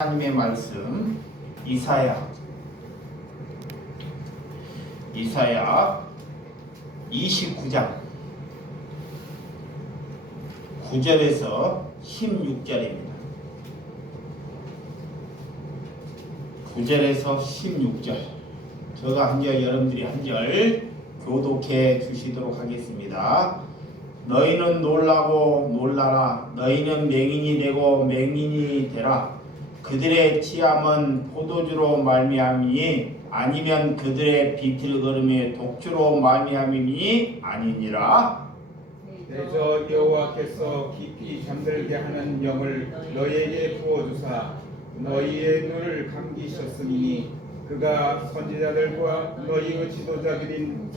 하나님의 말씀 이사야 29장 9절에서 16절입니다. 9절에서 16절 제가 한 절 여러분들이 한 절 교독해 주시도록 하겠습니다. 너희는 놀라고 놀라라. 너희는 맹인이 되고 맹인이 되라. 그들의 취함은 포도주로 말미암이니 아니면 그들의 비틀거림의 독주로 말미암이니 아니니라. 내저 여호와께서 깊이 잠들게 하는 영을 너희에게 부어주사 너희의 눈을 감기셨으니 그가 선지자들과 너희의 지도자들인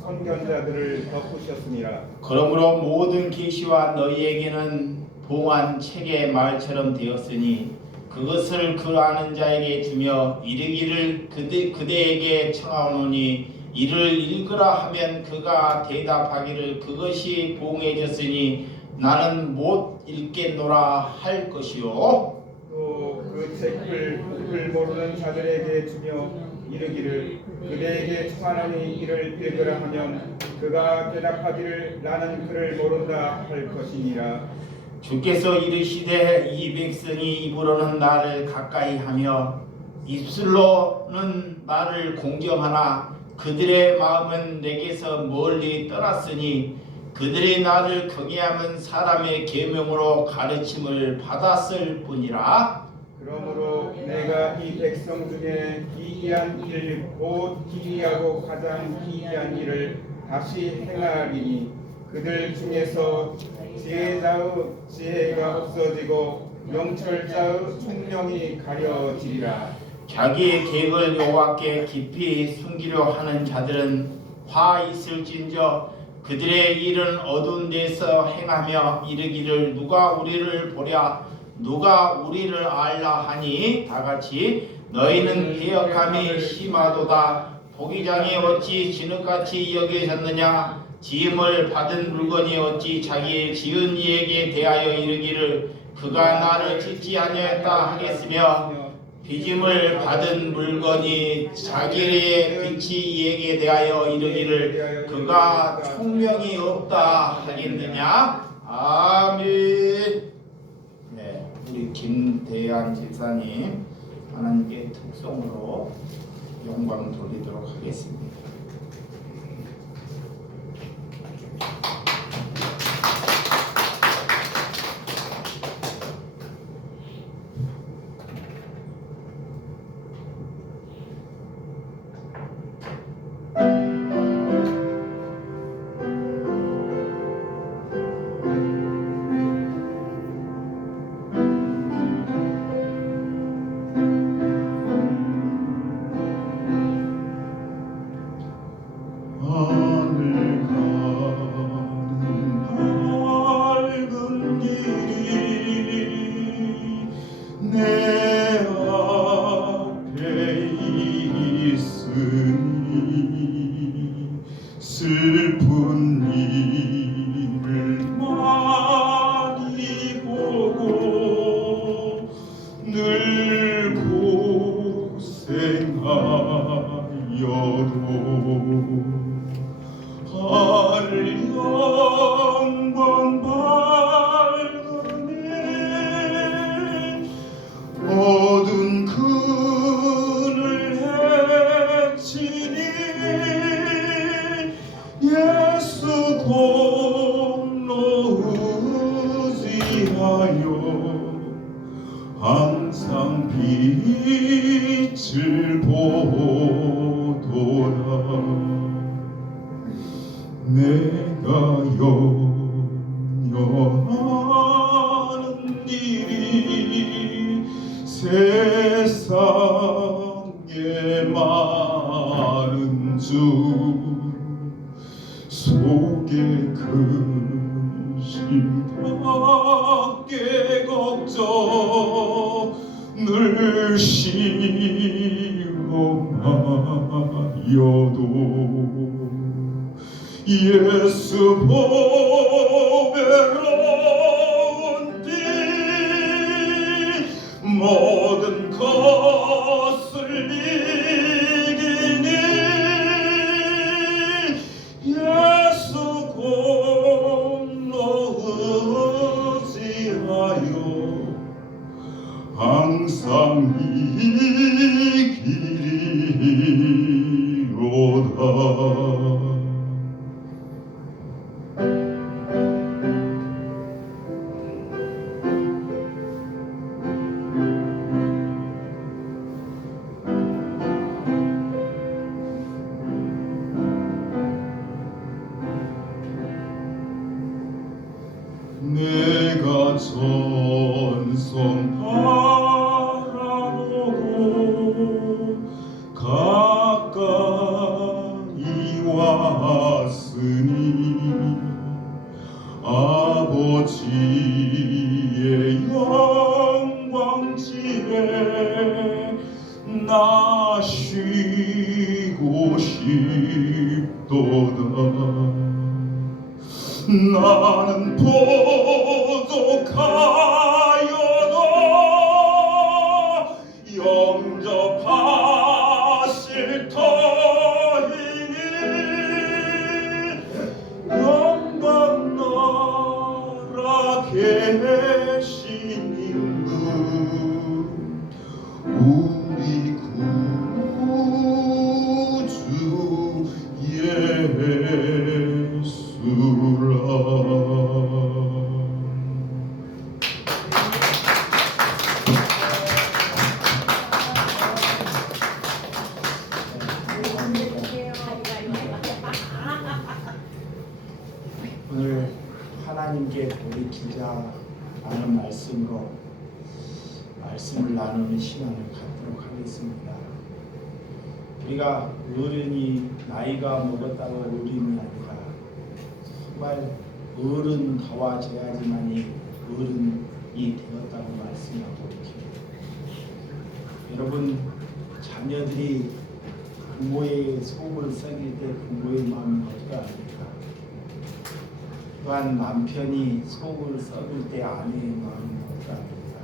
선견자들을 덮으셨으니라. 그러므로 모든 계시와 너희에게는 봉한 책의 말처럼 되었으니 그것을 그 아는 자에게 주며 이르기를 그대에게 청하오니 이를 읽으라 하면 그가 대답하기를 그것이 봉해졌으니 나는 못 읽겠노라 할 것이요. 또 그 책을 모르는 자들에게 주며 이르기를 그대에게 청하노니 이를 읽으라 하면 그가 대답하기를 나는 그를 모른다 할 것이니라. 주께서 이르시되 이 백성이 입으로는 나를 가까이 하며 입술로는 나를 공경하나 그들의 마음은 내게서 멀리 떠났으니 그들이 나를 경외하면 사람의 계명으로 가르침을 받았을 뿐이라. 그러므로 내가 이 백성 중에 기이한 일 곧 기이하고 가장 기이한 일을 다시 행하리니 그들 중에서 지혜자의 지혜가 없어지고 명철자의 총명이 가려지리라. 자기의 계획을 여호와께 깊이 숨기려 하는 자들은 화 있을진저 그들의 일은 어두운 데서 행하며 이르기를 누가 우리를 보랴 누가 우리를 알라 하니 다같이 너희는 배역함이 심하도다. 포기장이 어찌 진흙같이 여겨졌느냐 지음을 받은 물건이 어찌 자기의 지은 이에게 대하여 이르기를 그가 나를 짓지 아니하였다 하겠으며 빚음을 받은 물건이 자기의 빛이 이에게 대하여 이르기를 그가 총명이 없다 하겠느냐. 아멘. 네, 우리 김대한 집사님 하나님께 특송으로 영광 돌리도록 하겠습니다. 슬픈 일을 많이 보고 늘 고생하여도 하늘 영광 밝으네 어두운 그늘 헤치니 예수 공로 의지하여 항상 빛을 보도다. 내가 염려하는 일이 세상에 많은 줄 속에 근심 밖에 걱정을 시험하여도 예수 보배로운 띠 항상 이기리로다. 내가 전선 바라보고 가까이 왔으니 아버지의 영광집에 나 쉬고 싶도다. 나는 포도가여도 영접하실 터이니 영광 나라 계신 이름 우리 구주 예수라. 오늘 하나님께 돌이키자 라는 말씀으로 말씀을 나누는 시간을 갖도록 하겠습니다. 우리가 어른이 나이가 먹었다고 어른이 아니라 정말 어른다워져야지만이 어른이 되었다고 말씀하고 있습니다. 여러분, 자녀들이 부모의 속을 썩일 때 부모의 마음이 어떠합니까? 또한 남편이 속을 썩일 때 아내의 마음이 어떠합니까?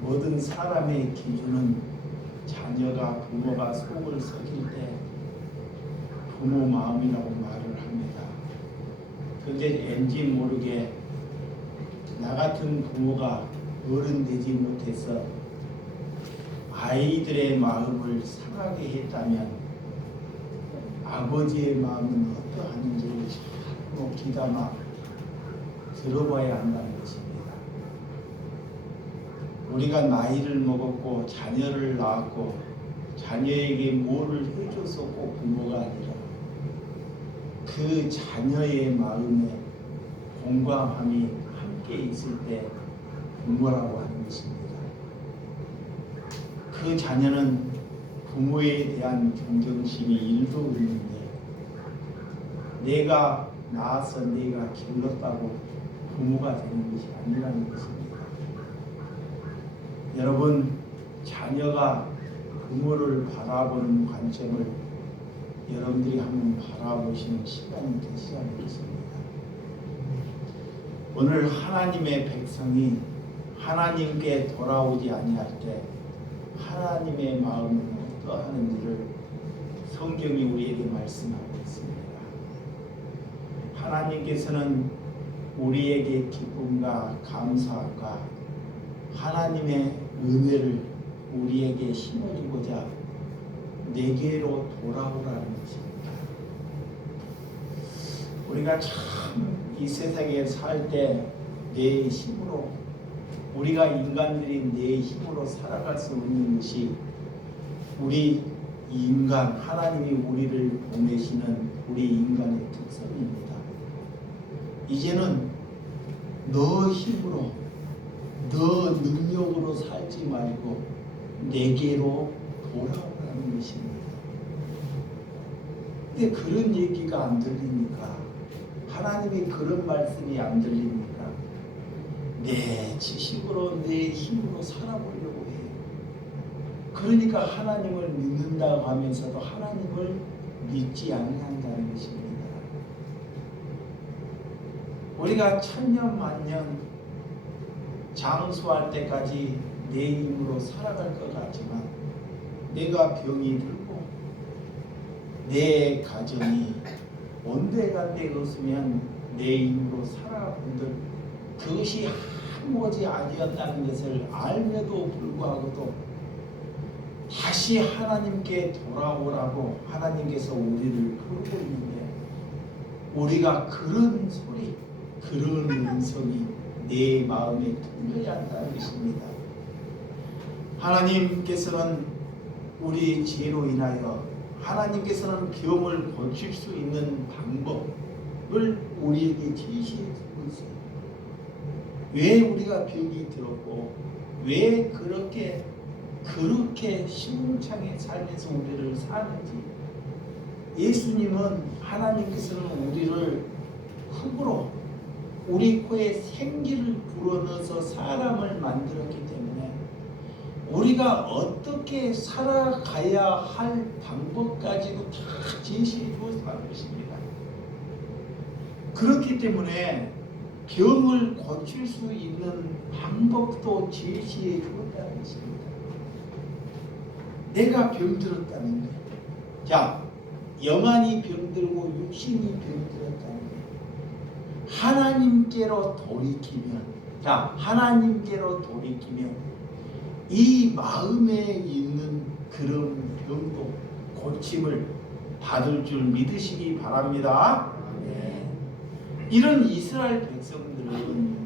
모든 사람의 기준은 자녀가 부모가 속을 썩일 때 부모 마음이라고 말을 합니다. 그런데 왠지 모르게 나 같은 부모가 어른 되지 못해서 아이들의 마음을 상하게 했다면 아버지의 마음은 어떠한지를 잘 귀담아 들어봐야 한다는 것입니다. 우리가 나이를 먹었고 자녀를 낳았고 자녀에게 뭐를 해줘서 꼭 부모가 아니라 그 자녀의 마음에 공감함이 함께 있을 때 부모라고 하는 것입니다. 그 자녀는 부모에 대한 경쟁심이 1도 없는데 내가 낳아서 내가 길렀다고 부모가 되는 것이 아니라는 것입니다. 여러분, 자녀가 부모를 바라보는 관점을 여러분들이 한번 바라보시는 시간이 되시지 않겠습니까? 오늘 하나님의 백성이 하나님께 돌아오지 아니할 때 하나님의 마음은 어떠하는지를 성경이 우리에게 말씀하고 있습니다. 하나님께서는 우리에게 기쁨과 감사함과 하나님의 은혜를 우리에게 심어주고자 내게로 돌아오라는 것입니다. 우리가 참 이 세상에 살 때 내 힘으로 우리가 인간들이 내 힘으로 살아갈 수 없는 것이 우리 인간, 하나님이 우리를 보내시는 우리 인간의 특성입니다. 이제는 너 힘으로 너 능력으로 살지 말고 내게로 돌아오라는 것입니다. 근데 그런 얘기가 안 들립니까? 하나님이 그런 말씀이 안 들립니까? 내 지식으로 내 힘으로 살아보려고 해요. 그러니까 하나님을 믿는다고 하면서도 하나님을 믿지 않는다는 것입니다. 우리가 천년 만년 장수할 때까지 내 힘으로 살아갈 것 같지만 내가 병이 들고 내 가정이 온데간데 없으면 내 힘으로 살아본들 그것이 참고지 아니었다는 것을 알면도 불구하고도 다시 하나님께 돌아오라고 하나님께서 우리를 부르고 있는데, 우리가 그런 소리, 그런 음성이 내 마음에 들려야 한다는 것입니다. 하나님께서는 우리 죄로 인하여 하나님께서는 병을 고칠 수 있는 방법을 우리에게 제시해 주고 있어요. 왜 우리가 병이 들었고 왜 그렇게 시궁창에 살면서 우리를 사는지, 예수님은 하나님께서는 우리를 흙으로 우리 코에 생기를 불어넣어서 사람을 만들었기 때문에 우리가 어떻게 살아가야 할 방법까지도 다 제시해 주어서 하는 것입니다. 그렇기 때문에 병을 고칠 수 있는 방법도 제시해 주었다는 것입니다. 내가 병들었다는 거예요. 자, 영안이 병들고 육신이 병들었다는 거예요. 하나님께로 돌이키면 이 마음에 있는 그런 병도 고침을 받을 줄 믿으시기 바랍니다. 이런 이스라엘 백성들은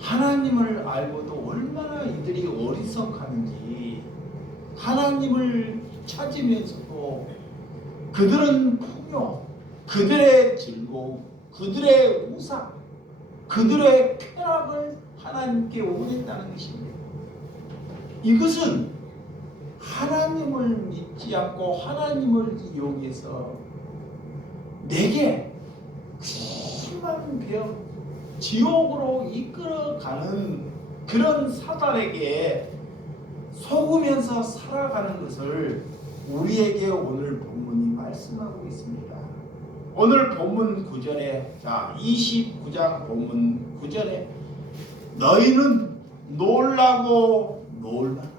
하나님을 알고도 얼마나 이들이 어리석하는지, 하나님을 찾으면서도 그들은 풍요, 그들의 즐거움, 그들의 우상, 그들의 쾌락을 하나님께 원했다는 것입니다. 이것은 하나님을 믿지 않고 하나님을 이용해서 내게 심한 병, 지옥으로 이끌어가는 그런 사단에게 속으면서 살아가는 것을 우리에게 오늘 본문이 말씀하고 있습니다. 오늘 본문 9절에, 자 29장 본문 9절에 너희는 놀라고 놀라라.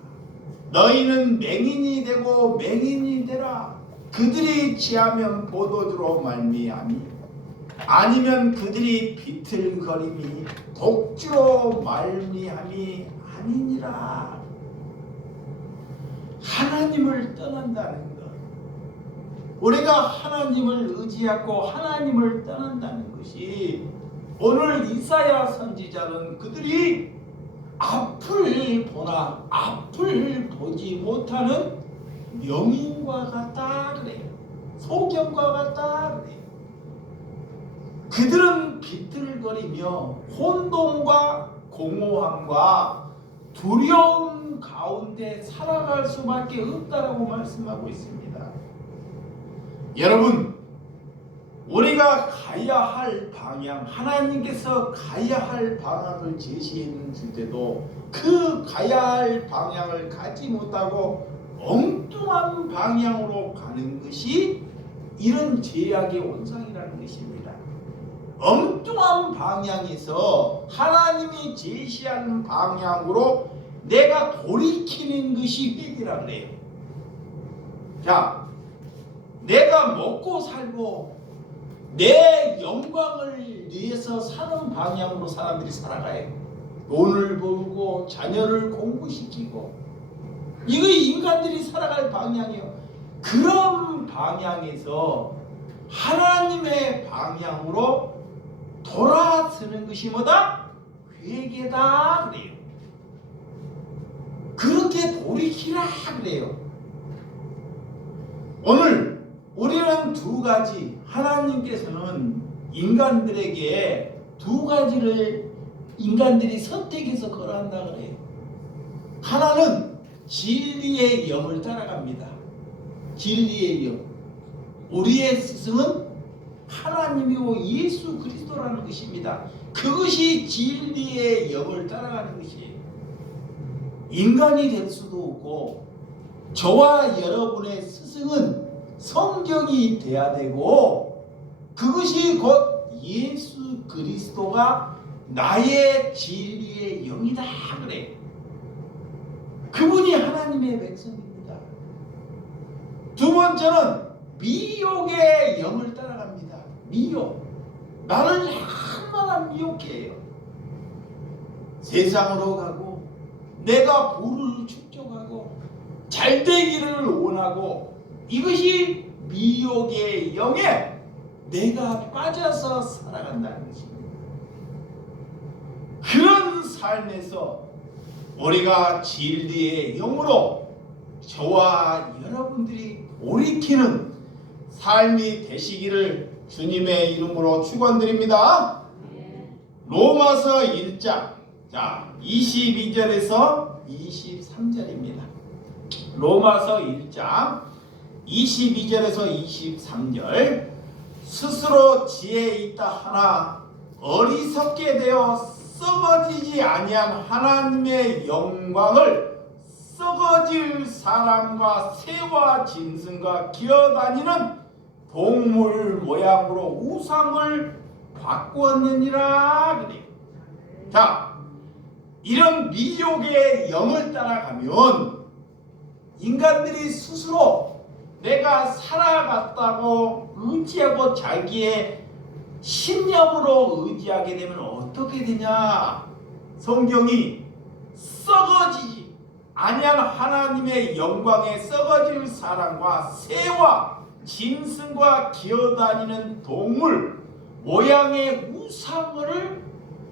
너희는 맹인이 되고 맹인이 되라. 그들이 취하면 포도주로 말미암이, 아니면 그들이 비틀거림이 독주로 말미암이 아니니라. 하나님을 떠난다는 것, 우리가 하나님을 의지하고 하나님을 떠난다는 것이, 오늘 이사야 선지자는 그들이 앞을 보나 앞을 보지 못하는 명인과 같다 그래요. 소경과 같다 그래요. 그들은 비틀거리며 혼돈과 공허함과 두려움 가운데 살아갈 수밖에 없다라고 말씀하고 있습니다. 여러분, 우리가 가야 할 방향, 하나님께서 가야 할 방향을 제시해 줄 때도 그 가야 할 방향을 가지 못하고 엉뚱한 방향으로 가는 것이 이런 죄악의 원상이라는 것입니다. 엉뚱한 방향에서 하나님이 제시하는 방향으로 내가 돌이키는 것이 회개라 그래요. 자, 내가 먹고 살고 내 영광을 위해서 사는 방향으로 사람들이 살아가요. 돈을 벌고 자녀를 공부시키고, 이거 인간들이 살아갈 방향이에요. 그런 방향에서 하나님의 방향으로 돌아서는 것이 뭐다? 회개다 그래요. 그렇게 돌이키라 그래요. 오늘 우리는 두 가지, 하나님께서는 인간들에게 두 가지를 인간들이 선택해서 걸어간다 그래요. 하나는 진리의 영을 따라갑니다. 진리의 영. 우리의 스승은 하나님이고 예수 그리스도라는 것입니다. 그것이 진리의 영을 따라가는 것이에요. 인간이 될 수도 없고, 저와 여러분의 스승은 성경이 돼야 되고, 그것이 곧 예수 그리스도가 나의 진리의 영이다 그래. 그분이 하나님의 백성입니다. 두 번째는 미혹의 영을 따라갑니다. 미혹. 나를 얼마나 미혹해요. 세상으로 가고 내가 부를 축적하고 잘되기를 원하고 이것이 미혹의 영에 내가 빠져서 살아간다는 것입니다. 그런 삶에서 우리가 진리의 영으로 저와 여러분들이 돌이키는 삶이 되시기를 주님의 이름으로 축원드립니다. 로마서 1장 22절에서 23절입니다. 로마서 1장 22절에서 23절 스스로 지혜 있다 하나 어리석게 되어 썩어지지 아니한 하나님의 영광을 썩어질 사람과 새와 짐승과 기어다니는 동물 모양으로 우상을 바꾸었느니라 그래요. 자, 이런 미혹의 영을 따라가면 인간들이 스스로 내가 살아갔다고 의지하고 자기의 신념으로 의지하게 되면 어떻게 되냐? 성경이 썩어지지 아니한 하나님의 영광에 썩어질 사람과 새와 짐승과 기어다니는 동물 모양의 우상을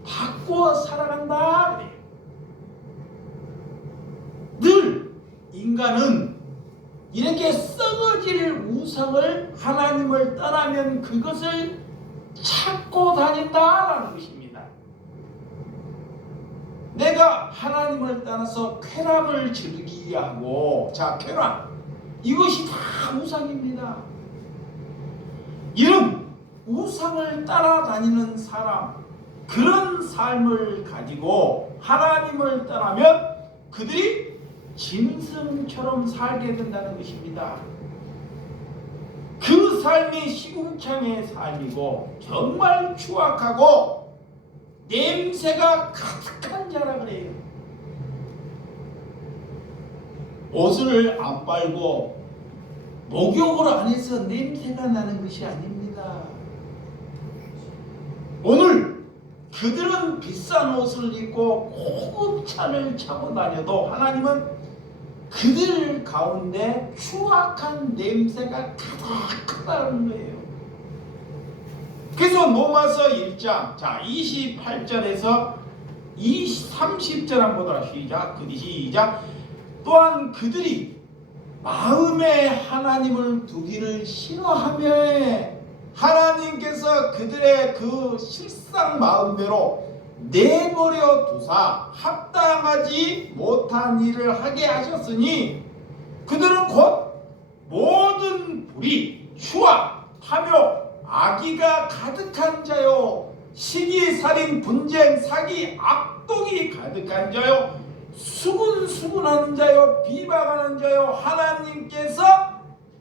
바꾸어 살아간다. 늘 인간은 이렇게 썩어질 우상을 하나님을 떠나면 그것을 찾고 다닌다라는 것입니다. 내가 하나님을 떠나서 쾌락을 즐기게 하고, 자, 쾌락 이것이 다 우상입니다. 이런 우상을 따라다니는 사람, 그런 삶을 가지고 하나님을 떠나면 그들이 짐승처럼 살게 된다는 것입니다. 그 삶이 시궁창의 삶이고 정말 추악하고 냄새가 가득한 자라 그래요. 옷을 안 빨고 목욕을 안 해서 냄새가 나는 것이 아닙니다. 오늘 그들은 비싼 옷을 입고 고급 차를 타고 다녀도 하나님은 그들 가운데 추악한 냄새가 가득하다는 거예요. 그래서 로마서 1장 28절에서 30절 한번 보도록 시작. 시작. 또한 그들이 마음에 하나님을 두기를 싫어하며 하나님께서 그들의 그 실상 마음대로 내버려 두사 합당하지 못한 일을 하게 하셨으니 그들은 곧 모든 불의, 추악, 탐욕, 악의가 가득한 자요, 시기, 살인, 분쟁, 사기, 악독이 가득한 자요, 수군수군하는 자요, 비방하는 자요, 하나님께서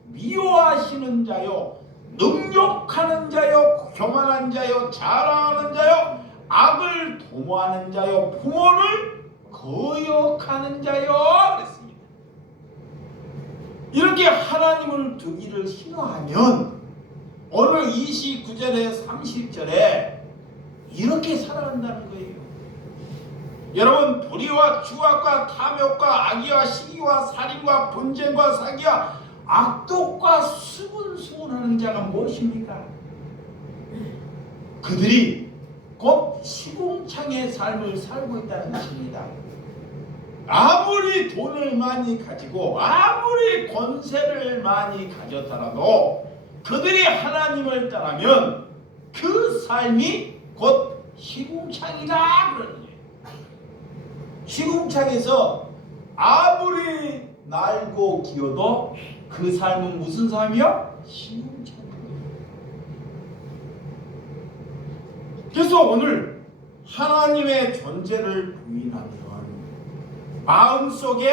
미워하시는 자요, 능욕하는 자요, 교만한 자요, 자랑하는 자요, 악을 도모하는 자요, 부모를 거역하는 자요 그랬습니다. 이렇게 하나님을 두기를 싫어하면 오늘 29절에 30절에 이렇게 살아간다는 거예요. 여러분, 불의와 추악과 탐욕과 악의와 시기와 살인과 분쟁과 사기와 악독과 수군수군하는 자가 무엇입니까? 그들이 곧 시궁창의 삶을 살고 있다는 것입니다. 아무리 돈을 많이 가지고 아무리 권세를 많이 가졌더라도 그들이 하나님을 떠나면 그 삶이 곧 시궁창이다 그러는 거예요. 시궁창에서 아무리 날고 기어도 그 삶은 무슨 삶이요? 시궁창이에요. 그래서 오늘 하나님의 존재를 부인하면 마음속에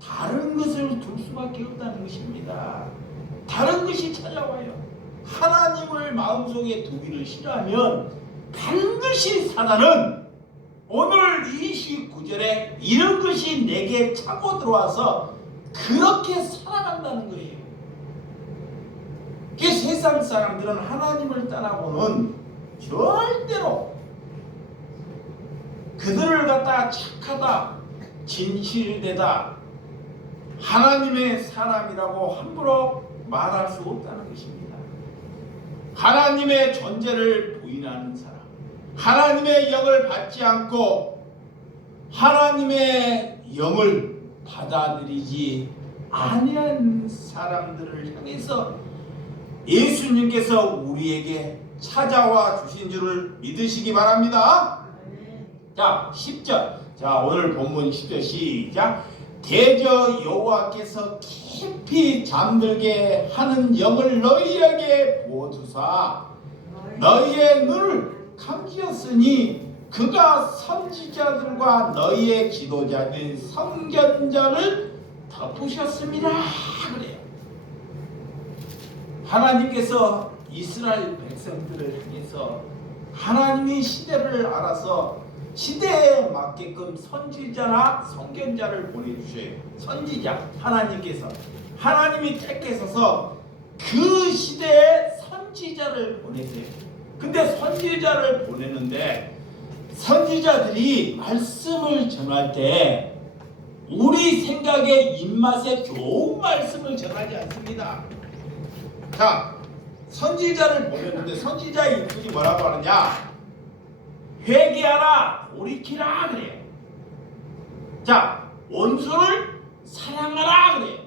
다른 것을 둘 수밖에 없다는 것입니다. 다른 것이 찾아와요. 하나님을 마음속에 두기를 싫어하면 반드시 사단은 오늘 29절에 이런 것이 내게 차고 들어와서 그렇게 살아간다는 거예요. 그 세상 사람들은 하나님을 떠나고는 절대로 그들을 갖다 착하다, 진실되다, 하나님의 사람이라고 함부로 말할 수 없다는 것입니다. 하나님의 존재를 부인하는 사람, 하나님의 영을 받지 않고 하나님의 영을 받아들이지 아니한 사람들을 향해서 예수님께서 우리에게 찾아와 주신 줄을 믿으시기 바랍니다. 자, 10절. 자, 오늘 본문 10절 시작. 대저 여호와께서 깊이 잠들게 하는 영을 너희에게 부어주사 너희의 눈을 감기었으니 그가 선지자들과 너희의 지도자된 선견자를 덮으셨습니다. 그래요. 하나님께서 이스라엘 백성들을 향해서 하나님이 시대를 알아서 시대에 맞게끔 선지자나 선견자를 보내주셔요. 선지자, 하나님께서 하나님이 택하셔서 그 시대에 선지자를 보내세요. 근데 선지자를 보내는데 선지자들이 말씀을 전할 때 우리 생각에 입맛에 좋은 말씀을 전하지 않습니다. 자, 선지자를 보냈는데 선지자의 입술이 뭐라고 하느냐? 회개하라, 돌이키라 그래요. 자, 원수를 사랑하라 그래요.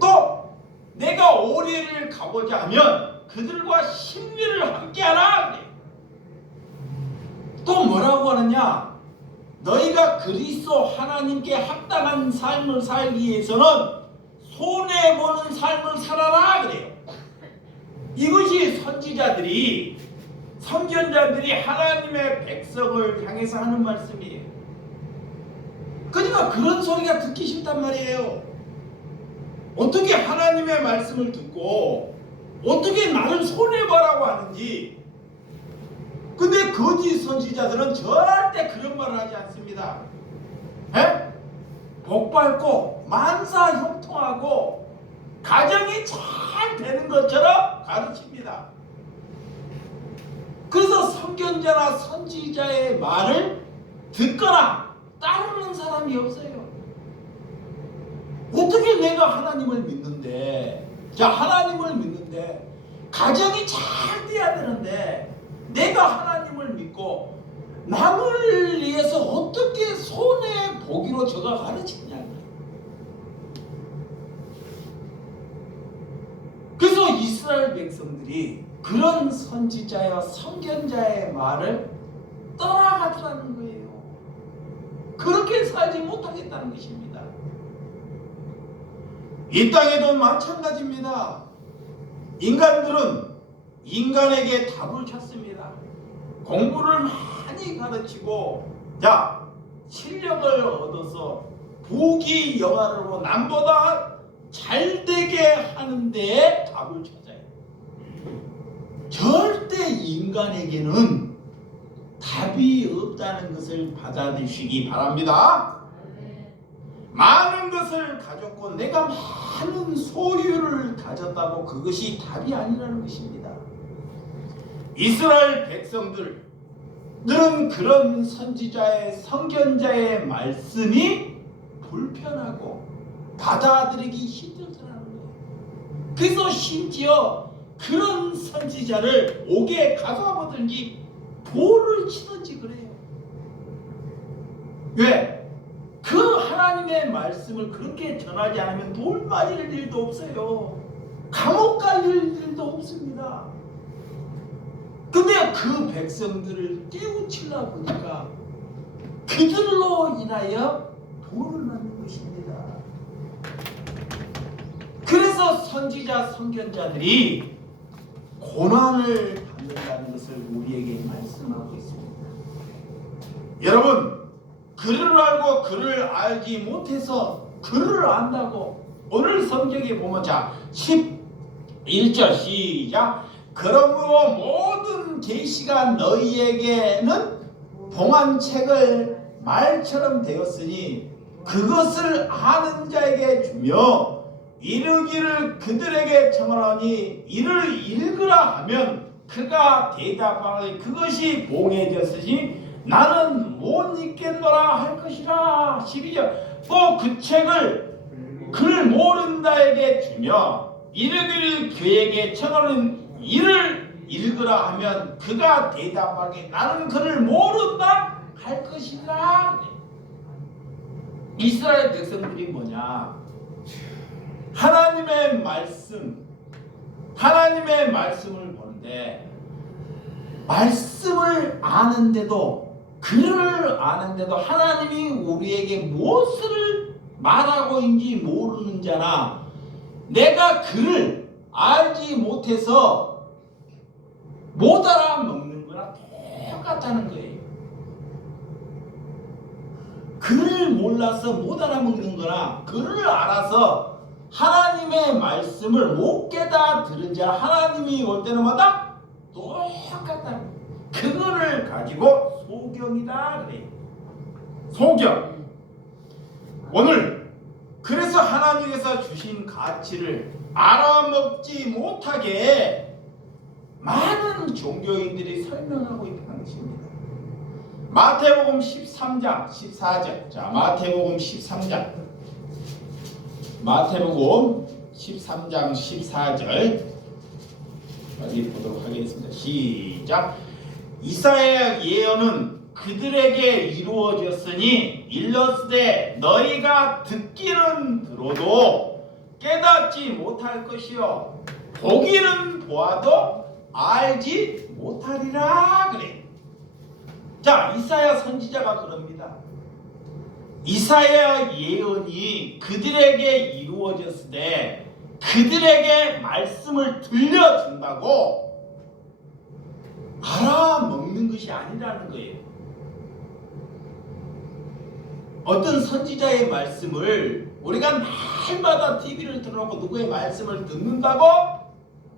또 내가 오리를 가보자 하면 그들과 신비를 함께하라 그래요. 또 뭐라고 하느냐? 너희가 그리스도 하나님께 합당한 삶을 살기 위해서는 손해보는 삶을 살아라 그래요. 이것이 선지자들이, 선견자들이 하나님의 백성을 향해서 하는 말씀이에요. 그러니까 그런 소리가 듣기 싫단 말이에요. 어떻게 하나님의 말씀을 듣고 어떻게 나를 손해보라고 하는지. 근데 거짓 선지자들은 절대 그런 말을 하지 않습니다. 에? 복받고 만사형통하고 가정이 잘 되는 것처럼 가르칩니다. 그래서 선견자나 선지자의 말을 듣거나 따르는 사람이 없어요. 어떻게 내가 하나님을 믿는데, 자, 하나님을 믿는데 가정이 잘 돼야 되는데 내가 하나님을 믿고 남을 위해서 어떻게 손해 보기로 저가 가르치냐. 그래서 이스라엘 백성들이 그런 선지자와 선견자의 말을 떠나가더라는 거예요. 그렇게 살지 못하겠다는 것입니다. 이 땅에도 마찬가지입니다. 인간들은 인간에게 답을 찾습니다. 공부를 많이 가르치고, 자, 실력을 얻어서 부귀 영화로 남보다 잘되게 하는데 답을 찾아요. 절대 인간에게는 답이 없다는 것을 받아들이시기 바랍니다. 많은 것을 가졌고 내가 많은 소유를 가졌다고 그것이 답이 아니라는 것입니다. 이스라엘 백성들은 그런 선지자의, 선견자의 말씀이 불편하고 받아들이기 힘들더라는 거예요. 그래서 심지어 그런 선지자를 옥에 가둬보든지 돌을 치든지 그래요. 왜? 그 하나님의 말씀을 그렇게 전하지 않으면 돌 맞을 일도 없어요. 감옥 갈 일도 없습니다. 근데 그 백성들을 깨우치려 보니까 그들로 인하여 돌을 맞는 것입니다. 그래서 선지자, 선견자들이 고난을 받는다는 것을 우리에게 말씀하고 있습니다. 여러분, 그를 알고 그를 알지 못해서 그를 안다고 오늘 성경에 보면, 자, 11절 시작. 그러므로 모든 계시가 너희에게는 봉안책을 말처럼 되었으니 그것을 아는 자에게 주며 이르기를 그들에게 청하노니 이를 읽으라 하면 그가 대답하니 그것이 봉해졌으니 나는 못 읽겠노라 할 것이라. 12절. 또 그 책을 글 모른다에게 주며 이르기를 그에게 청하는 이를 읽으라 하면 그가 대답하게 나는 그를 모른다 할 것이라. 이스라엘 백성들이 뭐냐? 하나님의 말씀을 보는데 말씀을 아는데도 글을 아는데도 하나님이 우리에게 무엇을 말하고 있는지 모르는 자나 내가 글을 알지 못해서 못 알아먹는 거나 똑같다는 거예요. 글을 몰라서 못 알아먹는 거나 글을 알아서 하나님의 말씀을 못 깨달은 자 하나님이 올 때마다 똑같다는 거예요. 그거를 가지고 소경이다 그래요. 소경. 오늘 그래서 하나님께서 주신 가치를 알아먹지 못하게 많은 종교인들이 설명하고 있다는 것입니다. 마태복음 13장 14절. 자, 마태복음 13장. 마태복음 13장 14절. 여기 보도록 하겠습니다. 시작. 이사야의 예언은 그들에게 이루어졌으니 일렀으되 너희가 듣기는 들어도 깨닫지 못할 것이요 보기는 보아도 알지 못하리라 그래. 자, 이사야 선지자가 그럽니다. 이사야 예언이 그들에게 이루어졌을 때 그들에게 말씀을 들려준다고 알아먹는 것이 아니라는 거예요. 어떤 선지자의 말씀을 우리가 날마다 TV를 틀어놓고 누구의 말씀을 듣는다고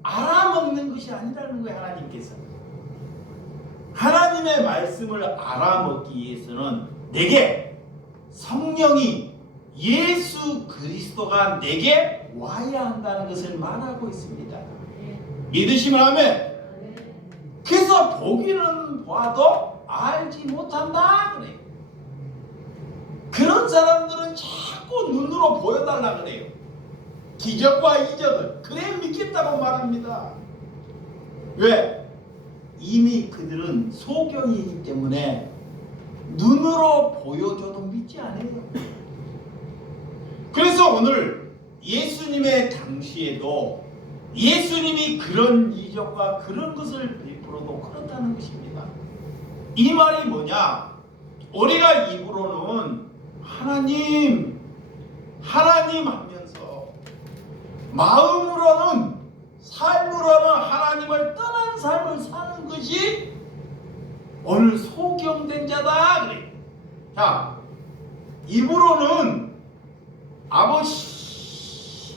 알아먹는 것이 아니라는 거예요. 하나님께서 하나님의 말씀을 알아먹기 위해서는 내게 성령이 예수 그리스도가 내게 와야 한다는 것을 말하고 있습니다. 믿으시면 하면 그래서 보기는 봐도 알지 못한다 그래요. 그런 사람들은 자꾸 눈으로 보여달라 그래요. 기적과 이적을 그래 믿겠다고 말합니다. 왜? 이미 그들은 소경이기 때문에 눈으로 보여줘도 믿지 않아요. 그래서 오늘 예수님의 당시에도 예수님이 그런 이적과 그런 것을 베풀어도 그렇다는 것입니다. 이 말이 뭐냐? 우리가 입으로는 하나님 하면서 마음으로는 삶으로는 하나님을 떠난 삶을 사는 것이 오늘 소경된 자다 그래. 자, 입으로는 아버지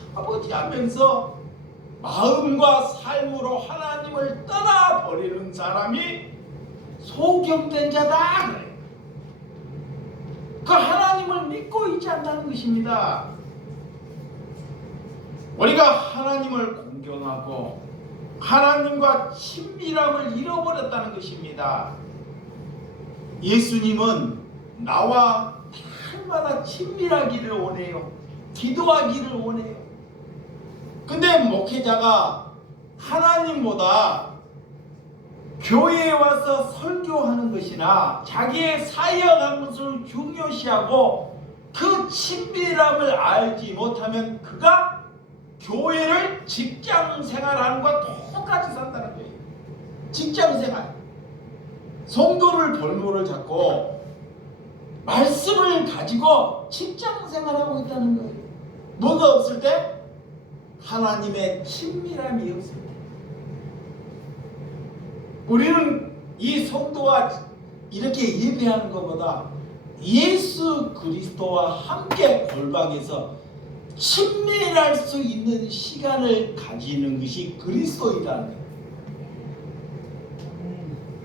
하면서 마음과 삶으로 하나님을 떠나버리는 사람이 소경된 자다 그래. 그 하나님을 믿고 있지 않다는 것입니다. 우리가 하나님을 공경하고 하나님과 친밀함을 잃어버렸다는 것입니다. 예수님은 나와 날마다 친밀하기를 원해요. 기도하기를 원해요. 근데 목회자가 하나님보다 교회에 와서 설교하는 것이나 자기의 사역하는 것을 중요시하고 그 친밀함을 알지 못하면 그가 교회를 직장 생활하는 것과 똑같이 산다는 거예요. 직장 생활. 성도를 볼모를 잡고 말씀을 가지고 직장 생활하고 있다는 거예요. 뭐가 없을 때? 하나님의 친밀함이 없을 때. 우리는 이 성도가 이렇게 예배하는 것보다 예수 그리스도와 함께 골방에서 친밀할 수 있는 시간을 가지는 것이 그리스도이다는 거예요.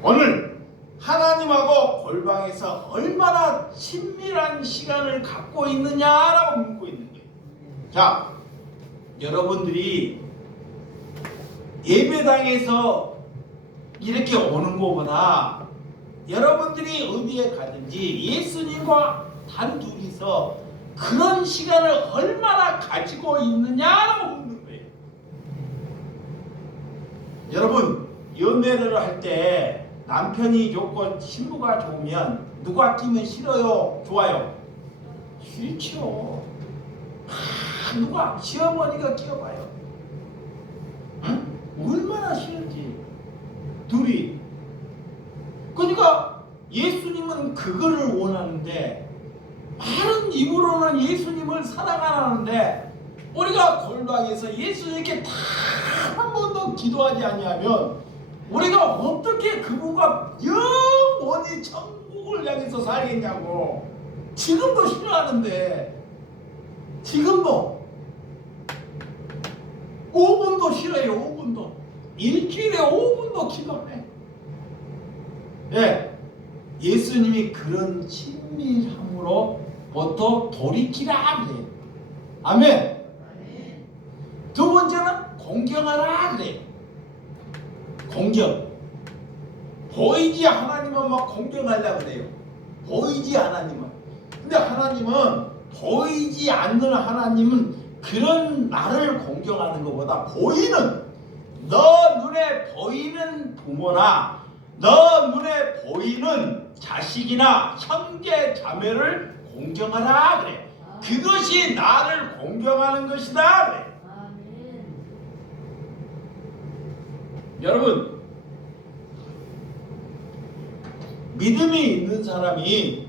오늘 하나님하고 골방에서 얼마나 친밀한 시간을 갖고 있느냐라고 묻고 있는 거예요. 자, 여러분들이 예배당에서 이렇게 오는 것보다 여러분들이 어디에 가든지 예수님과 단둘이서 그런 시간을 얼마나 가지고 있느냐라고 묻는 거예요. 여러분, 연애를 할 때 남편이 좋고 신부가 좋으면 누가 끼면 싫어요? 좋아요? 싫죠. 누가? 시어머니가 끼워봐요. 응? 얼마나 싫은지. 둘이. 그러니까 예수님은 그거를 원하는데 다른 입으로는 예수님을 사랑 안 하는데 우리가 골방에서 예수님께 다 한 번도 기도하지 아니하면 우리가 어떻게 그분과 영원히 천국을 향해서 살겠냐고. 지금도 싫어하는데 지금도 5분도 싫어요. 5분도. 일주일에 5분도 기도 안 해. 예, 예수님이 그런 친밀함으로부터 돌이키라 그래요. 아멘. 두 번째는 공경하라 그래요. 공경. 보이지 하나님은 막 공경하려고 그래요. 보이지 하나님은. 근데 하나님은 보이지 않는 하나님은 그런 나를 공경하는 것보다 보이는, 너 눈에 보이는 부모나 너 눈에 보이는 자식이나 형제 자매를 공경하라 그래. 그것이 나를 공경하는 것이다 그래. 여러분, 믿음이 있는 사람이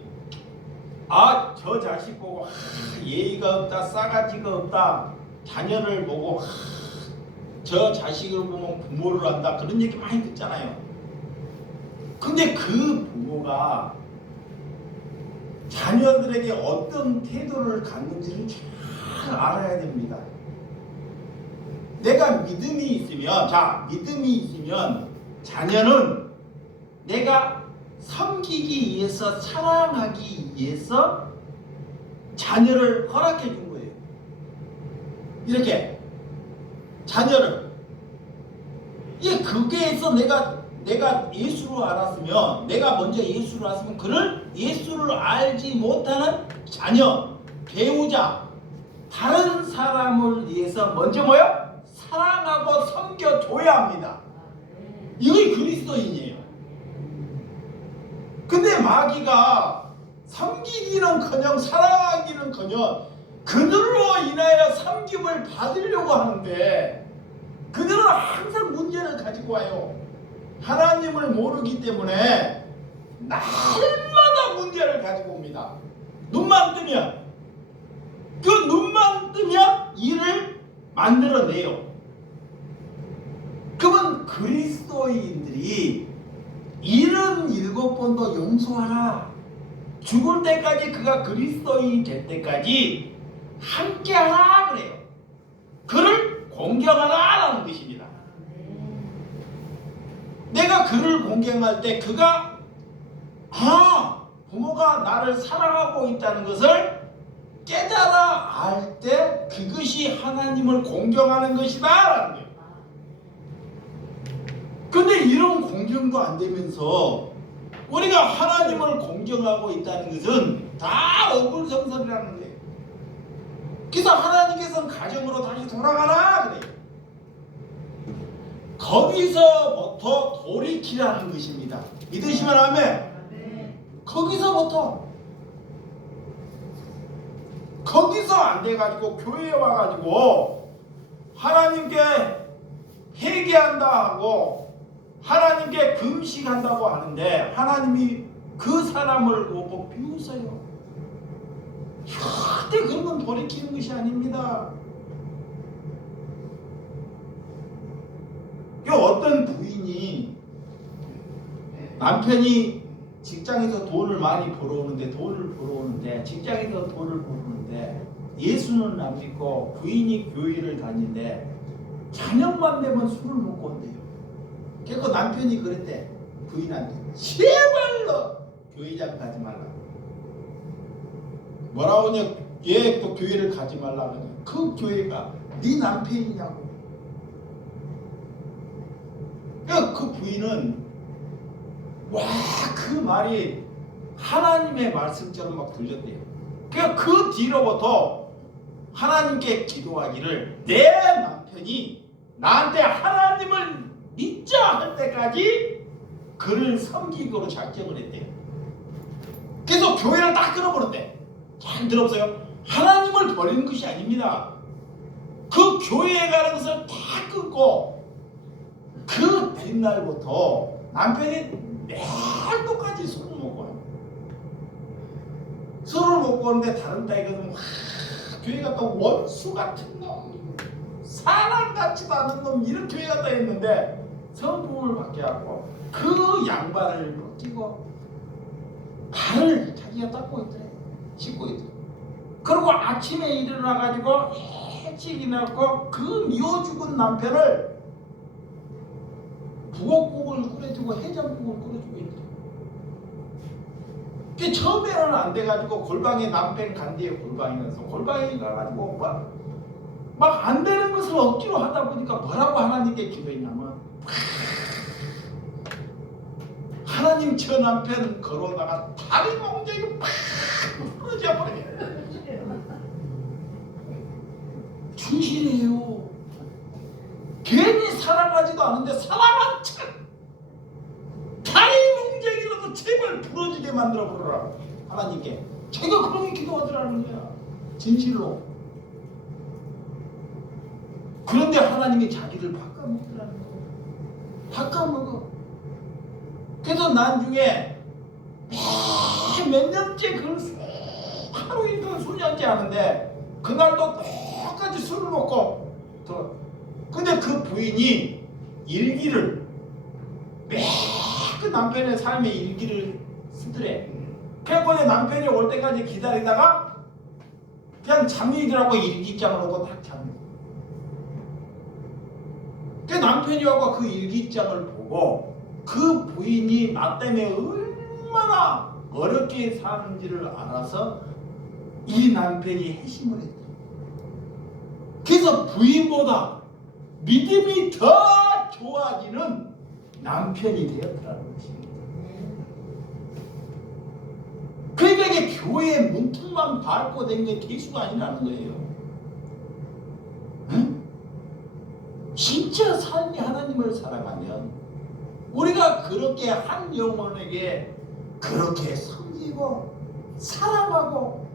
저 자식 보고 예의가 없다, 싸가지가 없다, 자녀를 보고 저 자식을 보면 부모를 한다, 그런 얘기 많이 듣잖아요. 근데 그 부모가 자녀들에게 어떤 태도를 갖는지를 잘 알아야 됩니다. 내가 믿음이 있으면, 믿음이 있으면 자녀는 내가 섬기기 위해서, 사랑하기 위해서 자녀를 허락해 준 거예요. 이렇게 자녀를. 거기에서 내가 예수를 알았으면, 내가 먼저 예수를 알았으면 그를 예수를 알지 못하는 자녀, 배우자, 다른 사람을 위해서 먼저 뭐요? 사랑하고 섬겨줘야 합니다. 이게 그리스도인이에요. 근데 마귀가 섬기기는커녕 사랑하기는커녕 그들로 인하여 섬김을 받으려고 하는데 그들은 항상 문제를 가지고 와요. 하나님을 모르기 때문에 날마다 문제를 가지고 옵니다. 눈만 뜨면, 그 눈만 뜨면 일을 만들어내요. 그러면 그리스도인들이 77번도 용서하라. 죽을 때까지, 그가 그리스도인이 될 때까지 함께하라 그래요. 그를 공경하라라는 것입니다. 내가 그를 공경할 때 그가 부모가 나를 사랑하고 있다는 것을 깨달아 알 때 그것이 하나님을 공경하는 것이다 라는 거예요. 근데 이런 공경도 안 되면서 우리가 하나님을 공경하고 있다는 것은 다 어불성설이라는 거예요. 그래서 하나님께서는 가정으로 다시 돌아가라 그래요. 거기서부터 돌이키라는 것입니다. 믿으시면 아멘. 거기서 안 돼가지고 교회에 와가지고 하나님께 회개한다 하고 하나님께 금식한다고 하는데 하나님이 그 사람을 보고 비웃어요. 절대 그런 건 돌이키는 것이 아닙니다. 어떤 부인이 남편이 직장에서 돈을 많이 벌어오는데 직장에서 돈을 벌어오는데 예수는 안 믿고 부인이 교회를 다니는데 저녁만 되면 술을 먹고 온대요. 그래서 남편이 그랬대. 부인한테 제발로 교회장 가지 말라. 뭐라고 하냐? 얘 또 교회를 가지 말라 그러냐. 그 교회가 네 남편이냐고. 그 부인은 와, 그 말이 하나님의 말씀처럼 막 들렸대요. 그러니까 그 뒤로부터 하나님께 기도하기를 내 남편이 나한테 하나님을 믿자 할 때까지 그를 섬기기로 작정을 했대요. 그래서 교회를 딱 끊어버렸대. 잘 들었어요? 하나님을 버리는 것이 아닙니다. 그 교회에 가는 것을 다 끊고 그 뒷날부터 남편이 매일 똑같이 술을 먹고 와요. 술을 먹고 오는데 다른 딸들은 교회 갔다 원수 같은 놈, 사람 같지도 않은 놈, 이런 교회 갔다 했는데 성품을 바뀌어갖고 그 양말을 벗기고 발을 자기가 닦고 있더래. 씻고 있더래. 그리고 아침에 일어나가지고 일찍 일어나고 그 미워 죽은 남편을 북엇국을 끓여주고 해장국을 끓여주고 있더래. 그 처음에는 안 돼가지고 골방에 남편 간 뒤에 골방에 가서 골방에 가가지고 막 안 되는 것을 억지로 하다 보니까 뭐라고 하나님께 기도했냐면 하나님 저 남편 걸어다가 다리 몽둥이가 팍 부러져 버려. 충실해요. 괜히 사랑하지도 않은데 사랑한 척 다리 몽둥이라도 제발 부러지게 만들어 버려라. 하나님께 제가 그렇게 기도하더라는 거야. 진실로. 그런데 하나님이 자기를 바꿔먹더라는 거야. 바꿔먹어. 그래서 나중에 몇 년째 그걸 하루 이틀 수년째 하는데 그날도 똑같이 술을 먹고 근데 그 부인이 일기를 그 남편의 삶의 일기를 쓰더래. 그래서 남편이 올 때까지 기다리다가 그냥 잠이더라고. 일기장을 오고 딱 잠이. 그 남편이 와서 그 일기장을 보고 그 부인이 나 때문에 얼마나 어렵게 사는지를 알아서 이 남편이 회심을 했대. 그래서 부인보다 믿음이 더 좋아지는 남편이 되었더라는 것입니다. 그러니까 이게 교회에 문틈만 밟고 된 게 대수가 아니라는 거예요. 응? 진짜 삶이 하나님을 사랑하면 우리가 그렇게 한 영혼에게 그렇게 섬기고 사랑하고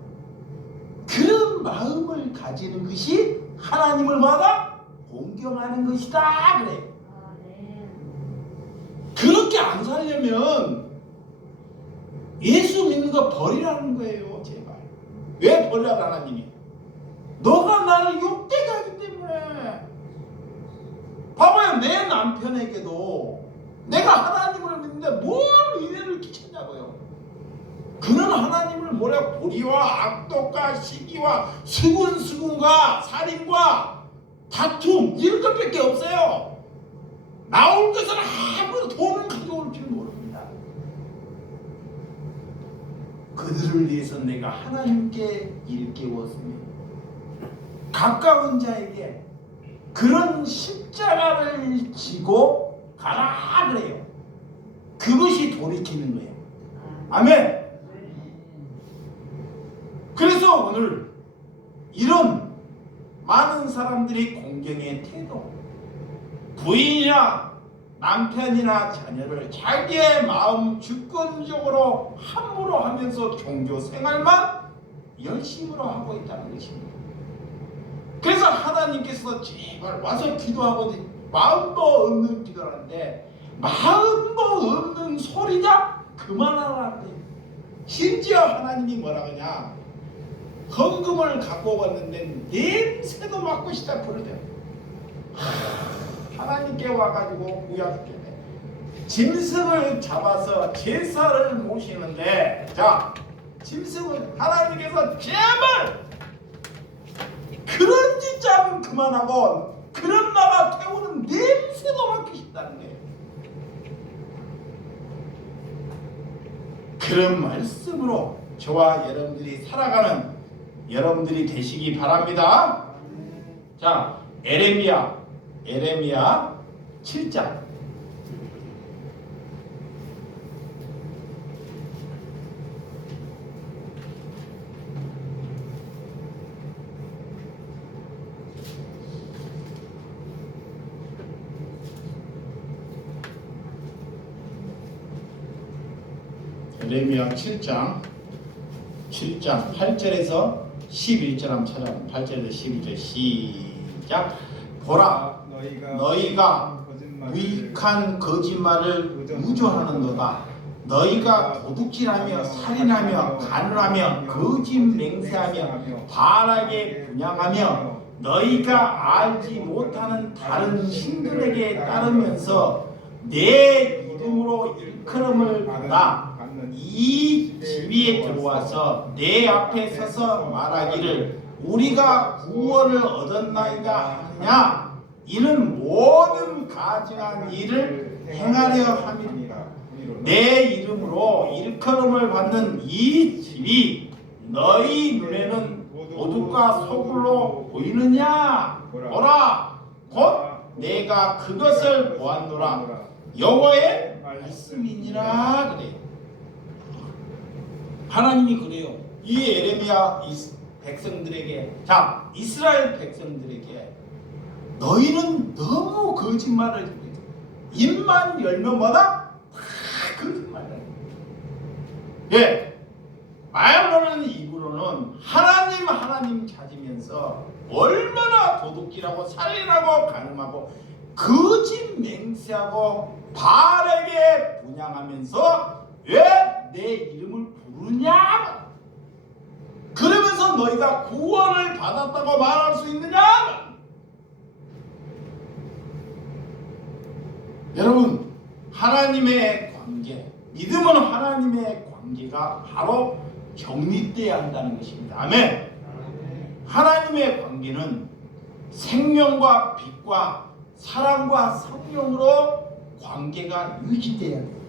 그런 마음을 가지는 것이 하나님을 마다 공경하는 것이다 그래. 그렇게 안 살려면 예수 믿는 거 버리라는 거예요. 제발. 왜 버리라고 하나님이? 너가 나를 욕되게 하기 때문에. 봐봐요. 내 남편에게도 내가 하나님을 믿는데 뭘 은혜를 끼쳤냐고요. 그는 하나님을 뭐라 불의와 악독과 시기와 수군수군과 살인과 다툼 이런 것밖에 없어요. 나올 것은 아무도 돈을 가져올 줄 모릅니다. 그들을 위해서 내가 하나님께 일깨웠으며 가까운 자에게 그런 십자가를 지고 가라 그래요. 그것이 돌이키는 거예요. 아멘. 그래서 오늘 이런 많은 사람들이 공경의 태도, 부인이나 남편이나 자녀를 자기의 마음 주권적으로 함부로 하면서 종교 생활만 열심으로 하고 있다는 것입니다. 그래서 하나님께서 제발 와서 기도하고 마음도 없는 기도를 하는데 마음도 없는 소리냐 그만하라. 심지어 하나님이 뭐라 그러냐, 헌금을 갖고 왔는데 냄새도 맡고 싶다 그러죠. 하나님께 와가지고 구약 짐승을 잡아서 제사를 모시는데, 자 짐승을 하나님께서 제발 그런 짓 좀 그만하고 그런 마가 태우는 냄새도 맡고 싶다는 거예요. 그런 말씀으로 저와 여러분들이 살아가는 여러분들이 되시기 바랍니다. 자, 에레미야 7장 에레미야 7장 8절에서 11절 한번 찾아보면 8절에서 11절 시작. 보라 너희가 무익한 거짓말을 우조하는도다. 너희가 도둑질하며 살인하며 간음하며 거짓 맹세하며 바알에게 분향하며 너희가 알지 못하는 다른 신들에게 따르면서 내 이름으로 일컬음을 받아 이 집에 들어와서 내 앞에 서서 말하기를 우리가 구원을 얻었나이다 하느냐. 이는 모든 가증한 일을 행하려 함이니라. 내 이름으로 일컬음을 받는 이 집이 너희 눈에는 도둑과 소굴로 보이느냐. 보라 곧 내가 그것을 보았노라. 여호와의 말씀이니라. 그래요. 하나님이 그래요. 이 에레미야 백성들에게, 자 이스라엘 백성들에게 너희는 너무 거짓말을 해요. 입만 열면 뭐다? 다 거짓말을 해요. 예, 말로는 입으로는 하나님 찾으면서 얼마나 도둑질하고 살인하고 간음하고 거짓 맹세하고 바알에게 분향하면서 왜 내 이름을 부르냐? 그러면서 너희가 구원을 받았다고 말할 수 있느냐? 여러분, 하나님의 관계, 믿음은 하나님의 관계가 바로 정립되어야 한다는 것입니다. 아멘. 하나님의 관계는 생명과 빛과 사랑과 성령으로 관계가 유지되어야 돼요.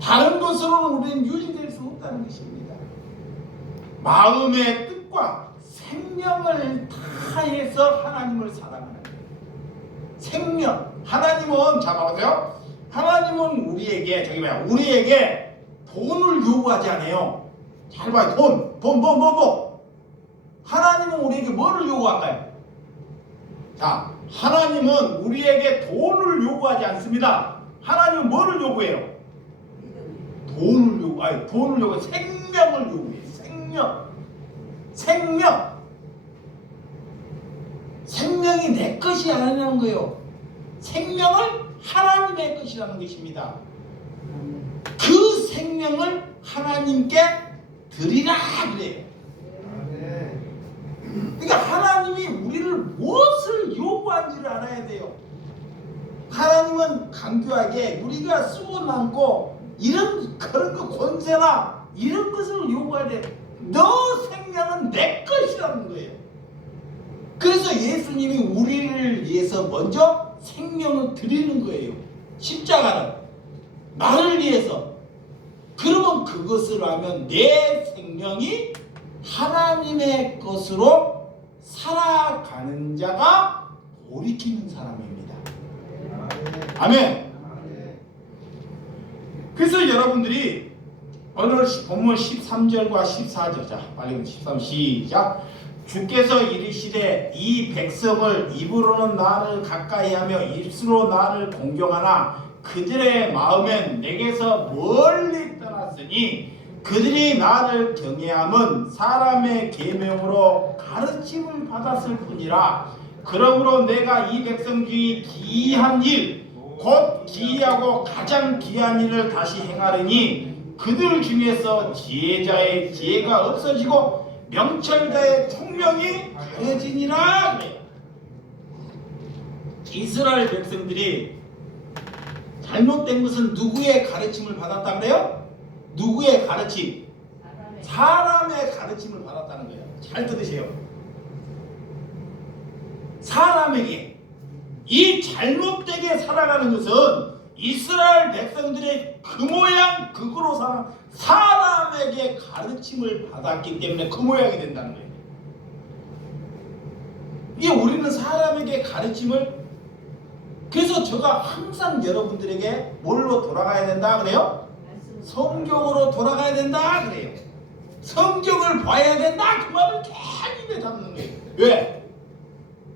다른 것으로는 우리는 유지될 수 없다는 것입니다. 마음의 뜻과 생명을 다해서 하나님을 사랑하는 거예요. 생명. 하나님은, 자 봐보세요. 하나님은 우리에게 돈을 요구하지 않아요. 잘 봐요. 돈. 하나님은 우리에게 뭐를 요구할까요? 자, 하나님은 우리에게 돈을 요구하지 않습니다. 하나님은 뭐를 요구해요? 돈을 요구해. 생명을 요구해. 생명이 내 것이 아니라는 거예요. 생명을 하나님의 것이라는 것입니다. 그 생명을 하나님께 드리라 그래요. 그러니까 하나님이 우리를 무엇을 요구한지를 알아야 돼요. 하나님은 강교하게 우리가 쓰고 남고 그런 거 권세나 이런 것을 요구해야 돼. 너 생명은 내 것이라는 거예요. 그래서 예수님이 우리를 위해서 먼저 생명을 드리는 거예요. 십자가는 나를 위해서. 그러면 그것을 하면 내 생명이 하나님의 것으로 살아가는 자가 돌이키는 사람입니다. 아멘. 그래서 여러분들이 오늘 본문 13절과 14절, 자 빨리 13 시작. 주께서 이르시되 이 백성을 입으로는 나를 가까이하며 입술로 나를 공경하나 그들의 마음엔 내게서 멀리 떠났으니 그들이 나를 경외함은 사람의 계명으로 가르침을 받았을 뿐이라. 그러므로 내가 이 백성 중에 기이한 일, 곧 기이하고 가장 귀한 일을 다시 행하려니 그들 중에서 지혜자의 지혜가 없어지고 명철자의 총명이 가려지니라. 이스라엘 백성들이 잘못된 것은 누구의 가르침을 받았다 그래요? 누구의 가르침? 사람의 가르침을 받았다는 거예요. 잘 들으세요. 사람에게. 이 잘못되게 살아가는 것은 이스라엘 백성들의 그 모양 그거로 사람에게 가르침을 받았기 때문에 그 모양이 된다는 거예요. 이게 우리는 사람에게 가르침을, 그래서 제가 항상 여러분들에게 뭘로 돌아가야 된다 그래요? 성경으로 돌아가야 된다 그래요. 성경을 봐야 된다 그 말을 계속 입에 담는 거예요. 왜?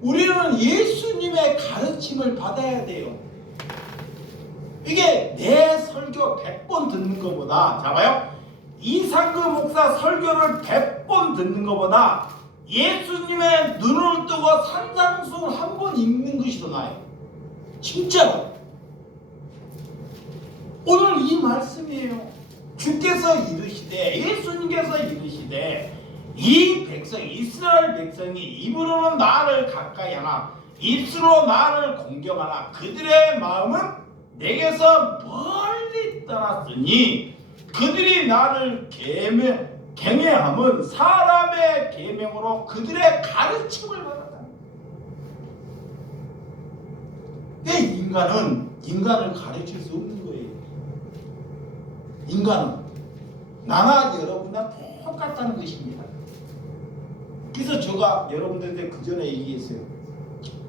우리는 예수님의 가르침을 받아야 돼요. 이게 내 설교 100번 듣는 것보다, 자 봐요, 이상그 목사 설교를 100번 듣는 것보다 예수님의 눈을 뜨고 산상수훈 한 번 읽는 것이 더 나아요. 진짜로. 오늘 이 말씀이에요. 주께서 이르시되, 예수님께서 이르시되, 이 백성, 이스라엘 백성이 입으로는 나를 가까이 하나 입술로 나를 공경하나 그들의 마음은 내게서 멀리 떠났으니 그들이 나를 경외함은 사람의 계명으로 그들의 가르침을 받았다. 인간은 인간을 가르칠 수 없는 거예요. 인간은 나나 여러분과 똑같다는 것입니다. 그래서 제가 여러분들한테 그 전에 얘기했어요.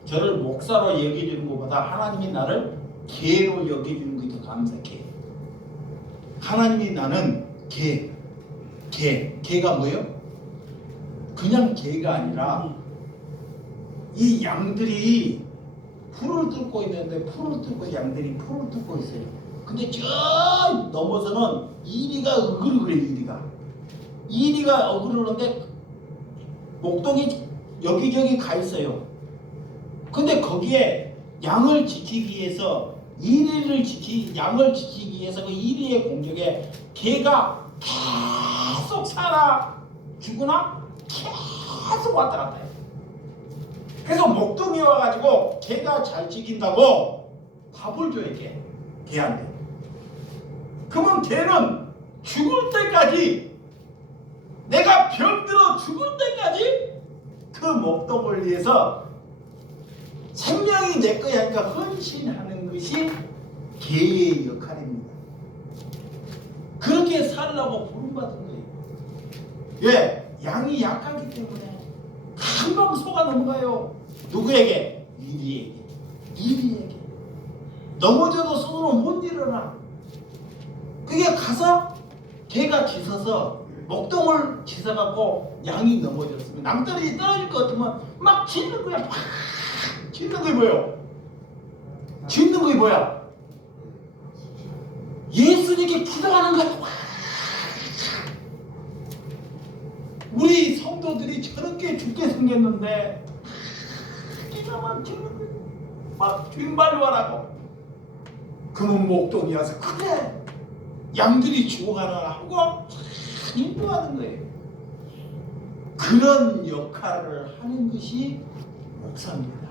저를 목사로 여겨주는 것보다 하나님이 나를 개로 여겨주는 게 더 감사해. 하나님이 나는 개가 뭐예요? 그냥 개가 아니라 이 양들이 풀을 뜯고 있는데 풀을 뜯고 양들이 풀을 뜯고 있어요. 근데 저 넘어서는 이리가 어그러그래. 이리가 어그러는데 목동이 여기저기 가 있어요. 근데 거기에 양을 지키기 위해서 양을 지키기 위해서 그 이리의 공격에 개가 계속 살아 죽으나 계속 왔다 갔다 해요. 그래서 목동이 와가지고 개가 잘 지킨다고 밥을 줘요. 개한테. 그러면 개는 죽을 때까지, 내가 병들어 죽을 때까지 그 목동을 위해서 생명이 내 거야 하니까 헌신하는 것이 개의 역할입니다. 그렇게 살라고 부름받은 거예요. 왜? 양이 약하기 때문에 금방 속아 넘어가요. 누구에게? 이리에게. 넘어져도 스스로 못 일어나. 그게 가서 개가 짖어서 목동을 짖어갖고 양이 넘어졌으면 낭떠러지 떨어질 것 같으면 막 짖는 거야. 막 짖는 게 뭐예요? 짖는 게 뭐야? 예수님께 기도하는 거야. 우리 성도들이 저렇게 죽게 생겼는데 기도만 짖는 거야. 막 뒷발로 하라고. 그러면 목동이 와서 그래 양들이 죽어가라 하고 인도하는 거예요. 그런 역할을 하는 것이 목사입니다.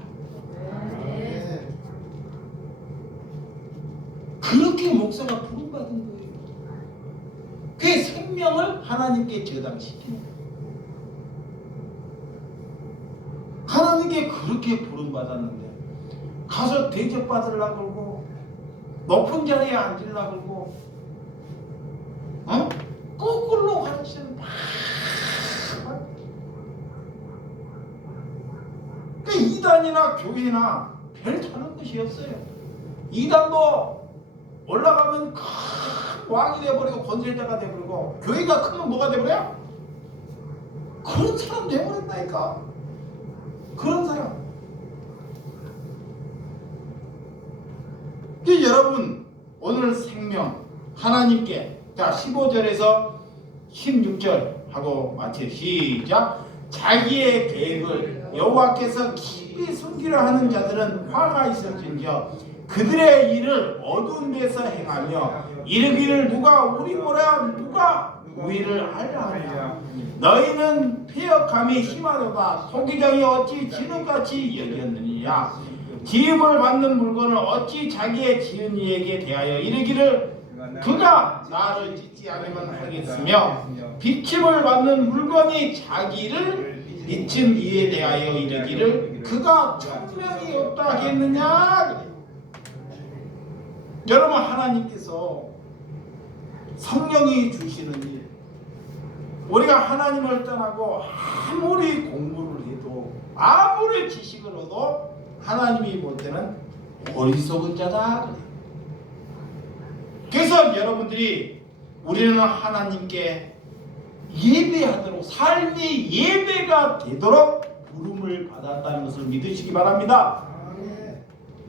그렇게 목사가 부름받은 거예요. 그 생명을 하나님께 저당시키는 거예요. 하나님께 그렇게 부름받았는데 가서 대접받으려고 그러고 높은 자리에 앉으려고 그러고 거꾸로 가르치는 그 이단이나 교회나 별 다른 것이 없어요. 이단도 올라가면 큰 왕이 돼버리고 권세자가 돼버리고, 교회가 크면 뭐가 돼버려? 그런 사람 돼버린다니까. 그런 사람. 여러분 오늘 생명 하나님께, 자 15절에서 16절 하고 마치 시작. 자기의 계획을 여호와께서 깊이 숨기려 하는 자들은 화가 있을진저 그들의 일을 어두운 데서 행하며 이르기를 누가 우리 보라 누가 우리를 알라 하냐. 너희는 폐역함이 심하도다. 토기장이 어찌 진흙같이 여겼느냐. 지음을 받는 물건을 어찌 자기의 지은 이에게 대하여 이르기를 그가 나를 짓지 않으면 하겠으며 비침을 받는 물건이 자기를 비침 이에 대하여 이르기를 그가 청명이 없다 하겠느냐. 여러분 하나님께서 성령이 주시는 일, 우리가 하나님을 떠나고 아무리 공부를 해도 아무리 지식을 얻어도 하나님이 볼 때는 어리석은 자다. 그래서 여러분들이 우리는 하나님께 예배하도록, 삶이 예배가 되도록 부름을 받았다는 것을 믿으시기 바랍니다.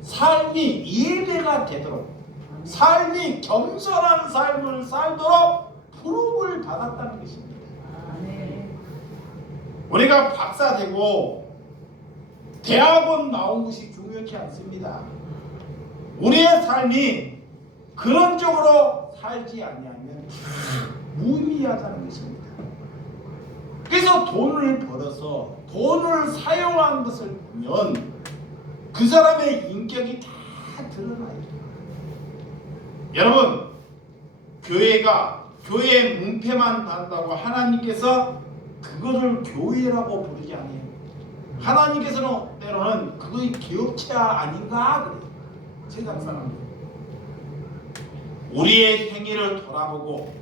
삶이 예배가 되도록. 삶이 겸손한 삶을 살도록 부름을 받았다는 것입니다. 우리가 박사 되고 대학원 나온 것이 중요치 않습니다. 우리의 삶이 그런 쪽으로 살지 아니하면 무의미하다는 것입니다. 그래서 돈을 벌어서 돈을 사용한 것을 보면 그 사람의 인격이 다 드러나요. 여러분, 교회 문패만 단다고 하나님께서 그거를 교회라고 부르지 않아요. 하나님께서는 때로는 그거의 기업체 아닌가 그래요. 세상 사람들. 우리의 행위를 돌아보고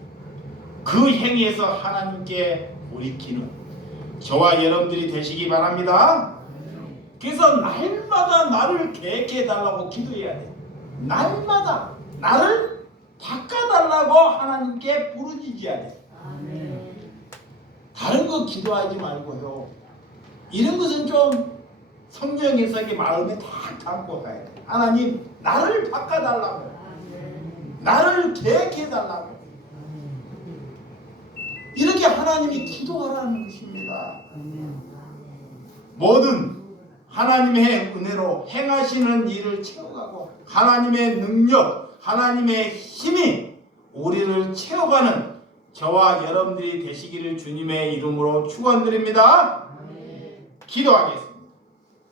그 행위에서 하나님께 돌이키는 저와 여러분들이 되시기 바랍니다. 그래서 날마다 나를 계획해 달라고 기도해야 돼. 날마다 나를 바꿔달라고 하나님께 부르짖어야 돼. 다른 거 기도하지 말고요. 이런 것은 좀 성경에서 마음에 딱 담고 가야 돼. 하나님, 나를 바꿔달라고, 나를 계획해달라고. 이렇게 하나님이 기도하라는 것입니다. 뭐든 하나님의 은혜로 행하시는 일을 채워가고 하나님의 능력, 하나님의 힘이 우리를 채워가는 저와 여러분들이 되시기를 주님의 이름으로 축원드립니다. 기도하겠습니다.